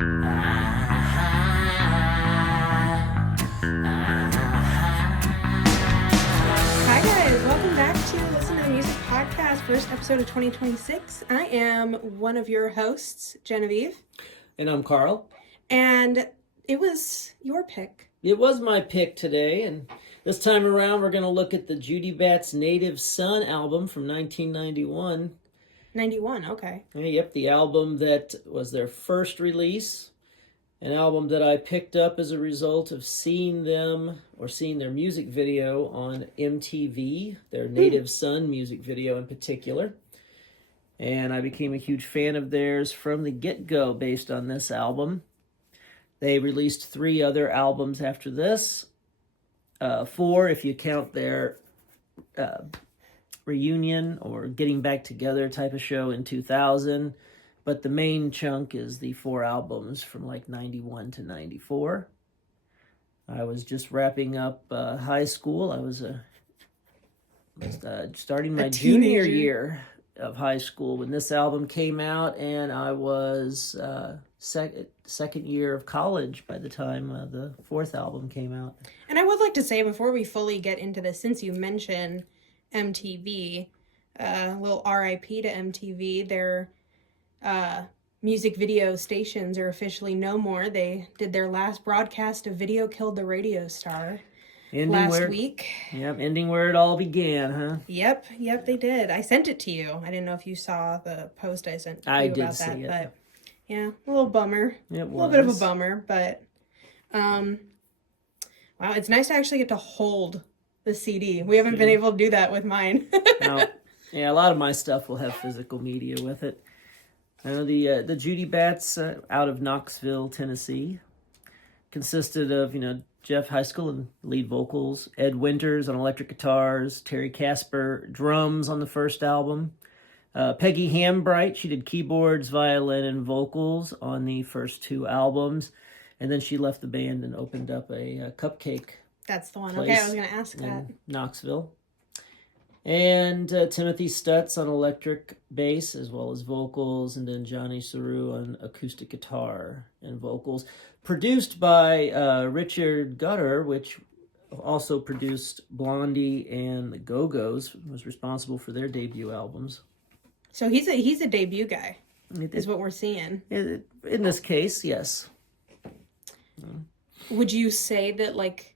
Hi guys, welcome back to Listen to the Music Podcast, first episode of 2026. I am one of your hosts, Genevieve. And I'm Carl. And it was your pick. It was my pick today, and this time around we're going to look at the Judybats' Native Son album from 1991. 91, okay. Yep, the album that was their first release. An album that I picked up as a result of seeing them, or seeing their music video on MTV, their Native Son music video in particular. And I became a huge fan of theirs from the get-go based on this album. They released 3 other albums after this. 4 if you count their reunion or getting back together type of show in 2000. But the main chunk is the 4 albums from like 91 to 94. I was just wrapping up high school. I was starting my junior year of high school when this album came out, and I was second year of college by the time the 4th album came out. And I would like to say, before we fully get into this, since you mentioned MTV, a little RIP to MTV, their music video stations are officially no more. They did their last broadcast of Video Killed the Radio Star last week. Yep, ending where it all began, huh? Yep, they did. I sent it to you. I didn't know if you saw the post I sent to you about that. But yeah, a little bummer. A little bit of a bummer, but wow, it's nice to actually get to hold the CD. We haven't been able to do that with mine. No. Yeah, a lot of my stuff will have physical media with it. The Judybats out of Knoxville, Tennessee, consisted of, Jeff Heiskell and lead vocals, Ed Winters on electric guitars, Terry Casper drums on the first album, Peggy Hambright, she did keyboards, violin, and vocals on the first 2 albums, and then she left the band and opened up a cupcake. That's the one. Okay, I was going to ask that. Knoxville. And Timothy Stutz on electric bass as well as vocals, and then Johnny Saru on acoustic guitar and vocals. Produced by Richard Gutter, which also produced Blondie and the Go-Go's, was responsible for their debut albums. So he's a debut guy, is what we're seeing. In this case, yes. Would you say that, like,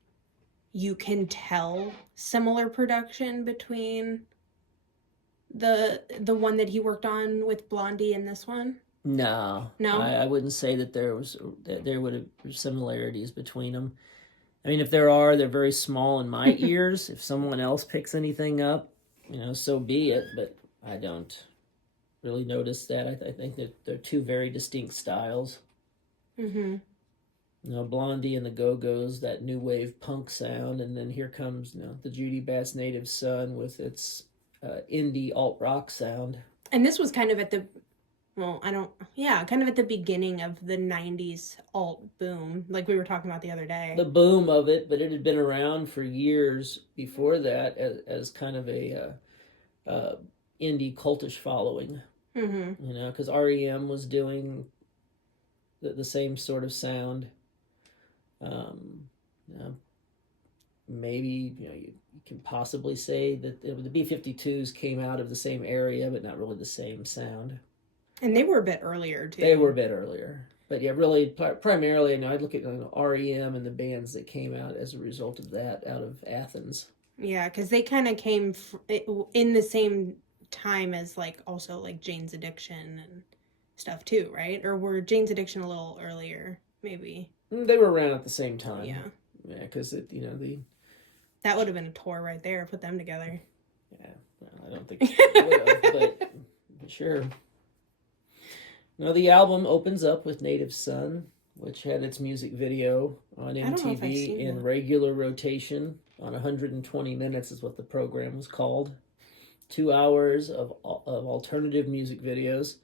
you can tell similar production between the one that he worked on with Blondie and this one? No. I wouldn't say that there would have similarities between them. I mean, if there are, they're very small in my ears. If someone else picks anything up, so be it. But I don't really notice that. I think that they're 2 very distinct styles. Mm-hmm. Blondie and the Go-Go's, that new wave punk sound, and then here comes the Judybats' Native Son with its indie alt-rock sound. And this was kind of at the beginning of the 90s alt boom, like we were talking about the other day. The boom of it, but it had been around for years before that as kind of a indie cultish following. Mm-hmm. Because REM was doing the same sort of sound. Maybe you can possibly say that the B-52s came out of the same area, but not really the same sound. And they were a bit earlier too. They were a bit earlier, but yeah, really primarily. I'd look at REM and the bands that came out as a result of that out of Athens. Yeah, because they kind of came in the same time as also Jane's Addiction and stuff too, right? Or were Jane's Addiction a little earlier, maybe? They were around at the same time. Yeah, because that would have been a tour right there. Put them together. Yeah, well, I don't think it would have, but sure. Now the album opens up with Native Son, which had its music video on MTV in regular rotation on 120 minutes is what the program was called. 2 hours of alternative music videos.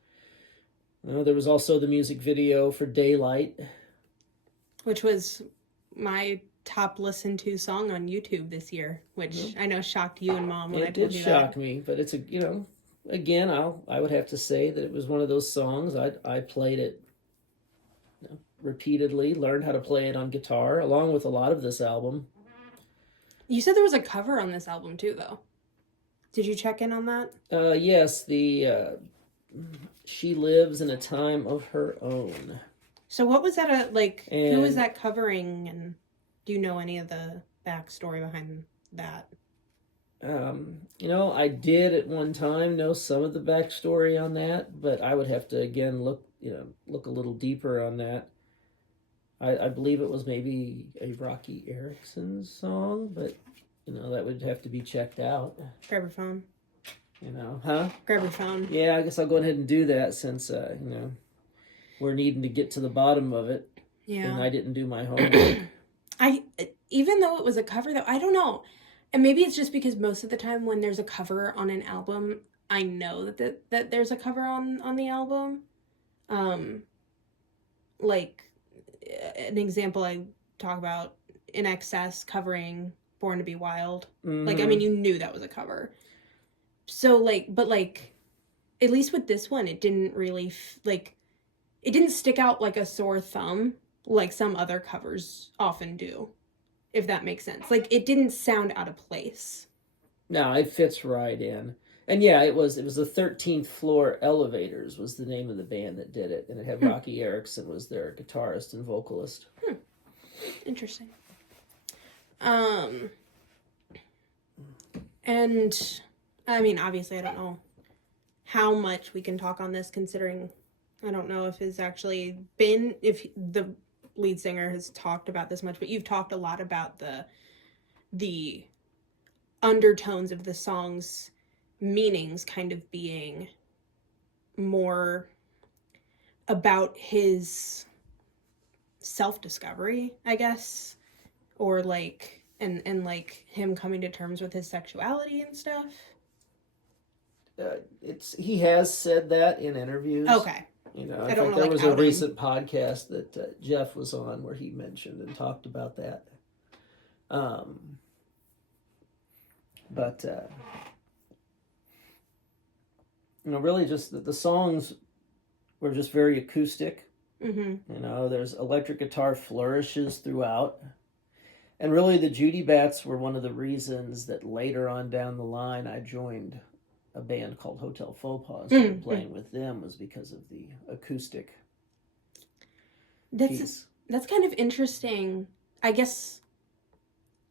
There was also the music video for Daylight, which was my top listened to song on YouTube this year, which I know shocked you and Mom when I told you that. It did shock me, but it's again, I would have to say that it was one of those songs I played it repeatedly, learned how to play it on guitar, along with a lot of this album. You said there was a cover on this album too, though. Did you check in on that? Yes, the She Lives in a Time of Her Own. So what was that, who was that covering, and do you know any of the backstory behind that? I did at one time know some of the backstory on that, but I would have to, again, look a little deeper on that. I believe it was maybe a Rocky Erickson song, but, that would have to be checked out. Grab your phone. Huh? Grab your phone. Yeah, I guess I'll go ahead and do that since, we're needing to get to the bottom of it. Yeah. And I didn't do my homework. Even though it was a cover, though, I don't know. And maybe it's just because most of the time when there's a cover on an album, I know that there's a cover on the album. Like, an example I talk about, In Excess covering Born to Be Wild. Mm-hmm. You knew that was a cover. So, but at least with this one, it didn't really, it didn't stick out like a sore thumb like some other covers often do, if that makes sense. It didn't sound out of place. No, it fits right in. And yeah, it was the 13th Floor Elevators was the name of the band that did it, and it had Rocky Erickson was their guitarist and vocalist. Interesting. And obviously I don't know how much we can talk on this, considering I don't know if if the lead singer has talked about this much, but you've talked a lot about the undertones of the song's meanings kind of being more about his self-discovery, I guess, or and him coming to terms with his sexuality and stuff. He has said that in interviews. Okay. I think there was a recent podcast that Jeff was on where he mentioned and talked about that. But really just the songs were just very acoustic. Mm-hmm. There's electric guitar flourishes throughout. And really the Judybats were one of the reasons that later on down the line I joined a band called Hotel Faux Pas. Playing with them was because of the acoustic piece. That's kind of interesting, I guess.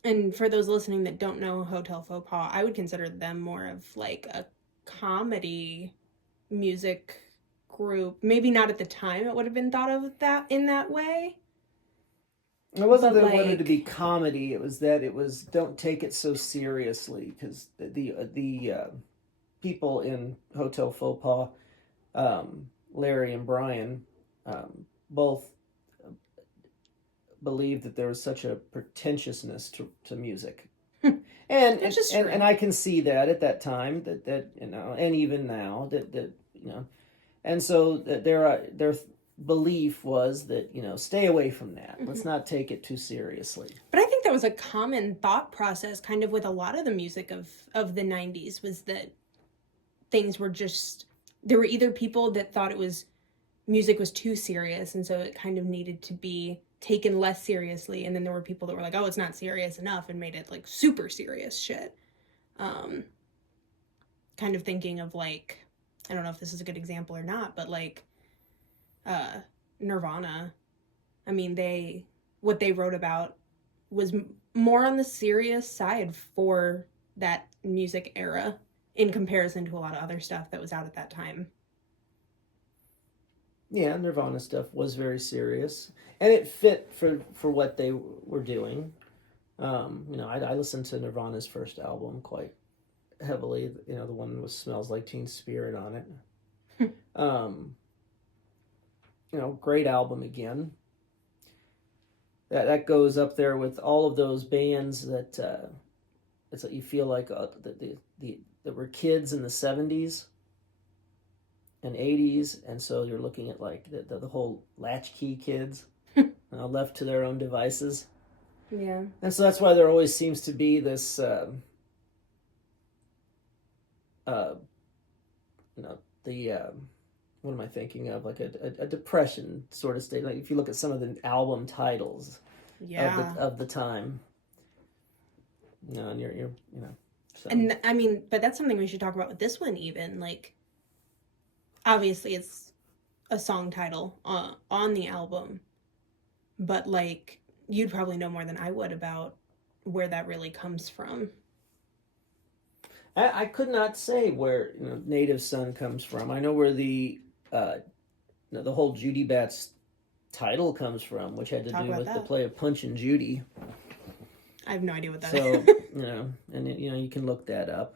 And for those listening that don't know Hotel Faux Pas, I would consider them more of a comedy music group. Maybe not at the time it would have been thought of that in that way. It wasn't that it wanted to be comedy. It was that it was don't take it so seriously, because the people in Hotel Faux Pas, Larry and Brian, both believed that there was such a pretentiousness to music. and I can see that at that time that and even now that and so that their belief was that stay away from that. Let's not take it too seriously. But I think that was a common thought process kind of with a lot of the music of the 90s, was that things were just, there were either people that thought music was too serious, and so it kind of needed to be taken less seriously, and then there were people that were like, oh, it's not serious enough, and made it super serious shit. Kind of thinking of I don't know if this is a good example or not, but Nirvana, what they wrote about was more on the serious side for that music era in comparison to a lot of other stuff that was out at that time. Yeah, Nirvana stuff was very serious, and it fit for what they were doing. I listened to Nirvana's first album quite heavily. The one with "Smells Like Teen Spirit" on it. Great album again. That goes up there with all of those bands that it's like you feel like that were kids in the 70s and 80s, and so you're looking at the whole latchkey kids left to their own devices. Yeah. And so that's why there always seems to be this what am I thinking of? Like a depression sort of state. Like if you look at some of the album titles of the time, and you're so. And I mean, but that's something we should talk about with this one even. Like, obviously it's a song title on the album, but like you'd probably know more than I would about where that really comes from. I could not say where Native Son comes from. I know where the whole Judybats title comes from, which had to do with the play of Punch and Judy. I have no idea what that is. So, and you can look that up.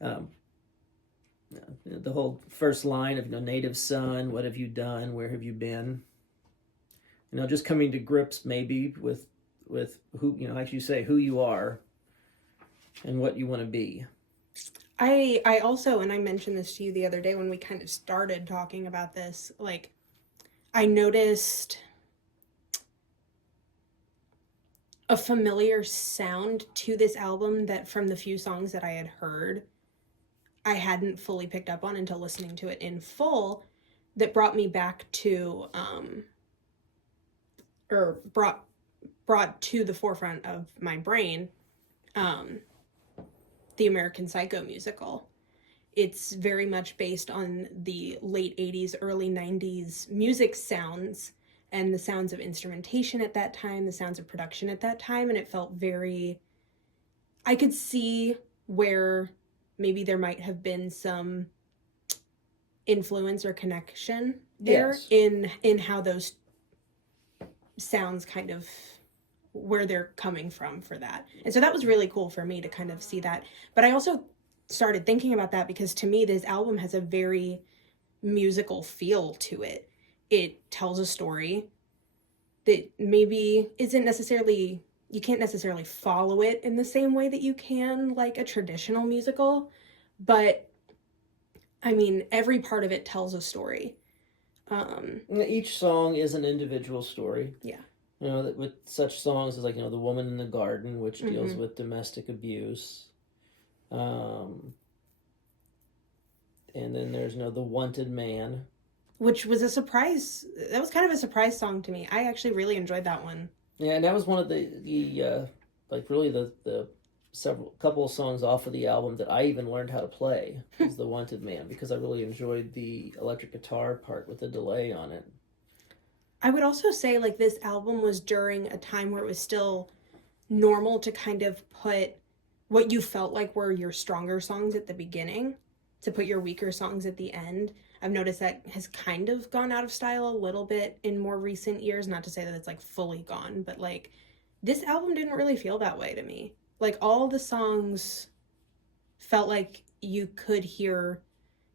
The whole first line of Native Son, what have you done? Where have you been? Just coming to grips maybe with who, like you say, who you are and what you want to be. I also, and I mentioned this to you the other day when we kind of started talking about this, like, I noticed a familiar sound to this album that from the few songs that I had heard, I hadn't fully picked up on until listening to it in full, that brought me back to, or brought to the forefront of my brain, the American Psycho musical. It's very much based on the late 80s, early 90s music sounds and the sounds of instrumentation at that time, the sounds of production at that time, and it felt very... I could see where maybe there might have been some influence or connection there. Yes. in how those sounds kind of... where they're coming from for that. And so that was really cool for me to kind of see that. But I also started thinking about that because to me, this album has a very musical feel to it. It tells a story that maybe isn't necessarily, you can't necessarily follow it in the same way that you can like a traditional musical. But I mean, every part of it tells a story. Each song is an individual story. Yeah. With such songs as like, The Woman in the Garden, which deals with domestic abuse. And then there's, The Wanted Man. Which was a surprise. That was kind of a surprise song to me. I actually really enjoyed that one. Yeah, and that was one of the really the couple of songs off of the album that I even learned how to play, was The Wanted Man, because I really enjoyed the electric guitar part with the delay on it. I would also say, like, this album was during a time where it was still normal to kind of put what you felt like were your stronger songs at the beginning, to put your weaker songs at the end. I've noticed that has kind of gone out of style a little bit in more recent years. Not to say that it's, like, fully gone, but, like, this album didn't really feel that way to me. Like, all the songs felt like you could hear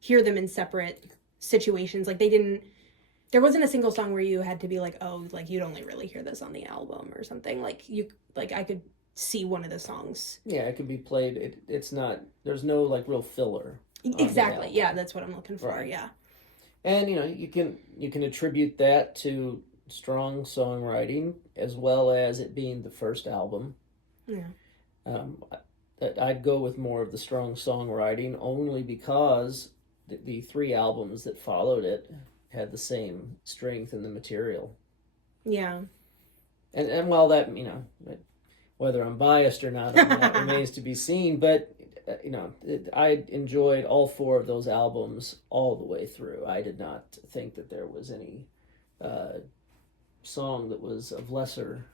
them in separate situations. Like, there wasn't a single song where you had to be like, oh, like, you'd only really hear this on the album or something. Like, I could see one of the songs. Yeah, it could be played. It's not, there's no, like, real filler. Exactly. Yeah, that's what I'm looking for. Right. Yeah. And, you can attribute that to strong songwriting as well as it being the first album. Yeah. I'd go with more of the strong songwriting only because the three albums that followed it had the same strength in the material. Yeah. And while that, whether I'm biased or not, that remains to be seen. But, I enjoyed all four of those albums all the way through. I did not think that there was any song that was of lesser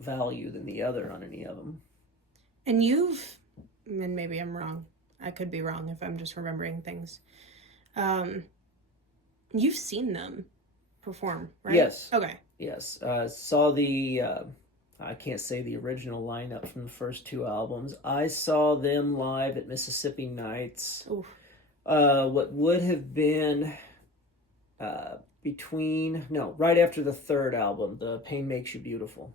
value than the other on any of them. And and maybe I'm wrong. I could be wrong if I'm just remembering things. You've seen them perform, right? Yes. Okay. Yes. Saw the, I can't say the original lineup from the first two albums. I saw them live at Mississippi Nights. Oof. What would have been right after the third album, the Pain Makes You Beautiful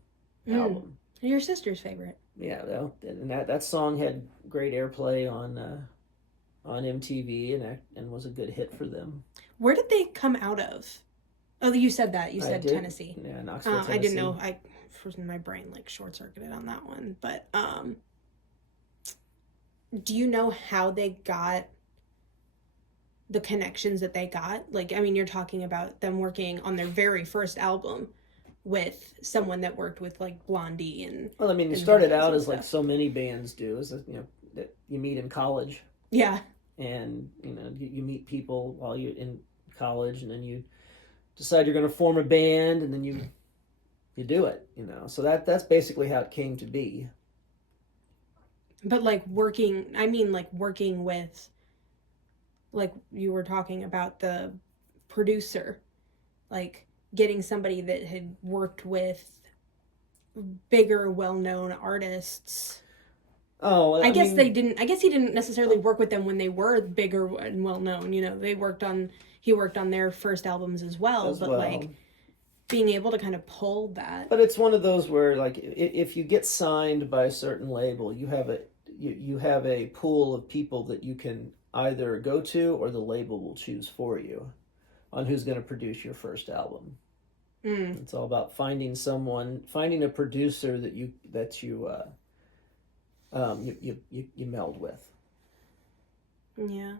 album. Your sister's favorite. Yeah, well, and that song had great airplay on MTV and was a good hit for them. Where did they come out of? Oh, you said that. You said Tennessee. Yeah, Knoxville, Tennessee. I didn't know. My brain like short-circuited on that one. But do you know how they got the connections that they got. Like, I mean, you're talking about them working on their very first album with someone that worked with like Blondie and well, I mean, you started out as like so many bands do, is that, you know, that you meet in college. Yeah. And you know, you meet people while you're in college, and then you decide you're going to form a band, and then you do it. You know, so that's basically how it came to be. But like working, I mean, like working with, like you were talking about the producer, like getting somebody that had worked with bigger, well-known artists. Oh, I guess they didn't. I guess he didn't necessarily work with them when they were bigger and well-known. You know, he worked on their first albums as well. Like being able to kind of pull that. But it's one of those where, like, if you get signed by a certain label, you have a pool of people that you can either go to, or the label will choose for you on who's going to produce your first album. It's all about finding a producer that you meld with. Yeah.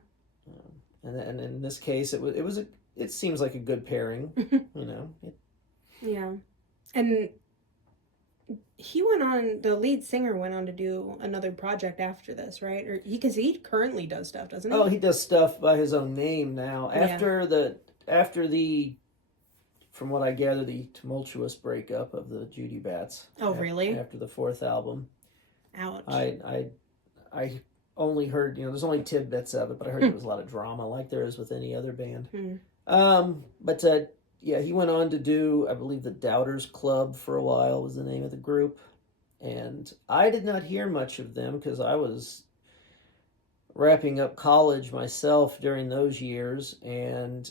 And in this case, it seems like a good pairing. You know. Yeah, and the lead singer went on to do another project after this, right? Or because he currently does stuff, doesn't he? Oh, he does stuff by his own name now. After the from what I gather, the tumultuous breakup of the Judybats. Oh, really? After the fourth album. Ouch. I only heard, you know, there's only tidbits of it, but I heard there was a lot of drama, like there is with any other band. But yeah, he went on to do, I believe, the Doubters Club for a while was the name of the group, and I did not hear much of them because I was wrapping up college myself during those years, and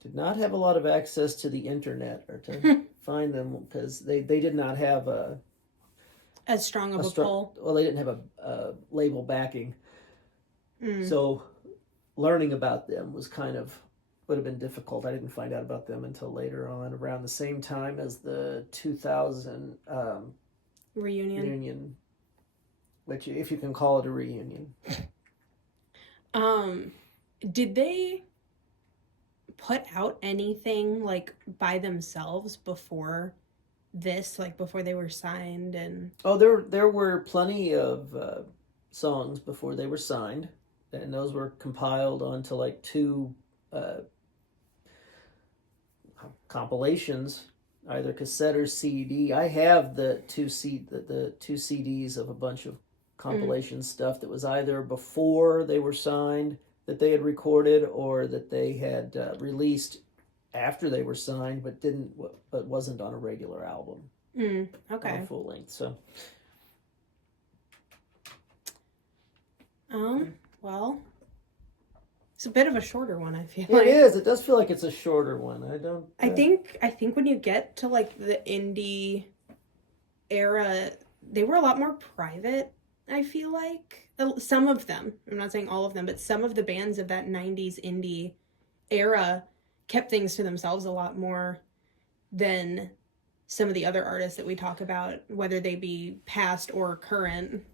did not have a lot of access to the internet or to find them, because they did not have as strong of a pull. Well, they didn't have a label backing. So learning about them would have been difficult. I didn't find out about them until later on, around the same time as the 2000 reunion, which, if you can call it a reunion. Did they put out anything like by themselves before this, like before they were signed? And there were plenty of songs before they were signed, and those were compiled onto like two compilations, either cassette or CD. I have the two CDs of a bunch of compilation stuff that was either before they were signed, that they had recorded, or that they had released after they were signed, but wasn't on a regular album. Okay. On a full length. So. Well, it's a bit of a shorter one, I feel like. It is. It does feel like it's a shorter one. I think when you get to like the indie era, they were a lot more private, I feel like. Some of them, I'm not saying all of them, but some of the bands of that 90s indie era kept things to themselves a lot more than some of the other artists that we talk about, whether they be past or current.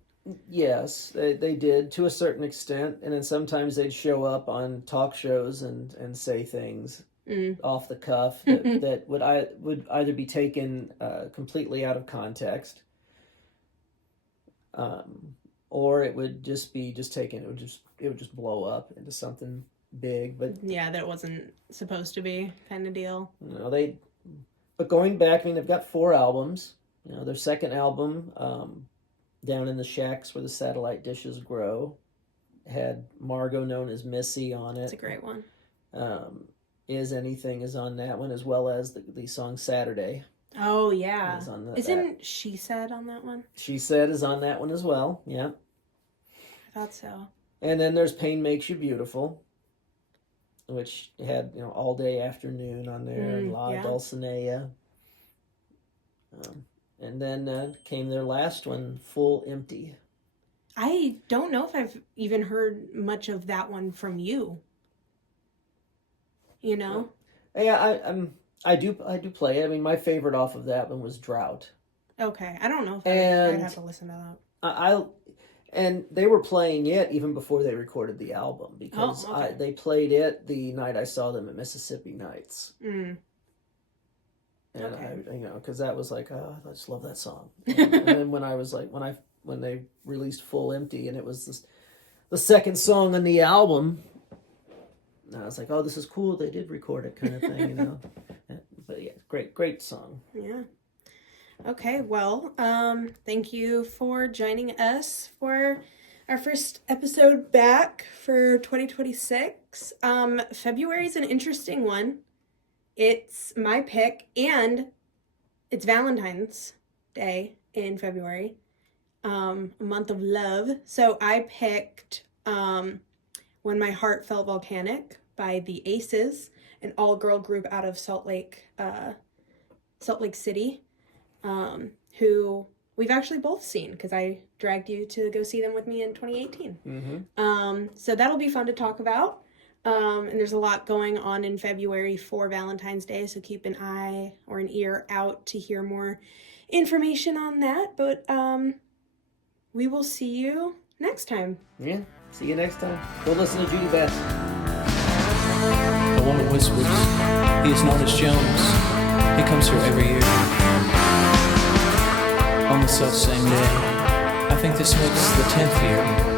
Yes, they did to a certain extent, and then sometimes they'd show up on talk shows and say things off the cuff that would either be taken completely out of context, or it would just be taken. It would just blow up into something big. But yeah, that it wasn't supposed to be, kind of deal. No, but going back, I mean, they've got 4 albums. You know, their second album, Down in the Shacks Where the Satellite Dishes Grow, had Margot, known as Missy, on it. It's a great one. Is Anything is on that one, as well as the song Saturday. Oh, yeah. Isn't She Said on that one? She Said is on that one as well, yeah. I thought so. And then there's Pain Makes You Beautiful, which had, you know, All Day Afternoon on there, and La Dulcinea. And then came their last one, Full Empty. I don't know if I've even heard much of that one from you. You know? Yeah, I do play it. I mean, my favorite off of that one was Drought. Okay, I don't know if I'd have to listen to that. And they were playing it even before they recorded the album because they played it the night I saw them at Mississippi Nights. Mm. And because that was like, oh, I just love that song. And then when I was like, when they released Full Empty, and it was the second song on the album, and I was like, oh, this is cool. They did record it, kind of thing, But yeah, great song. Yeah. Okay, well, thank you for joining us for our first episode back for 2026. February is an interesting one. It's my pick, and it's Valentine's Day in February, a month of love. So I picked When My Heart Felt Volcanic by the Aces, an all-girl group out of Salt Lake City. Who we've actually both seen because I dragged you to go see them with me in 2018. Mm-hmm. So that'll be fun to talk about. And there's a lot going on in February for Valentine's Day, so keep an eye or an ear out to hear more information on that. But we will see you next time. Yeah, see you next time. Go listen to Judybats. A woman whispers, he is known as Jones. He comes here every year. On the self-same day. I think this makes the 10th year.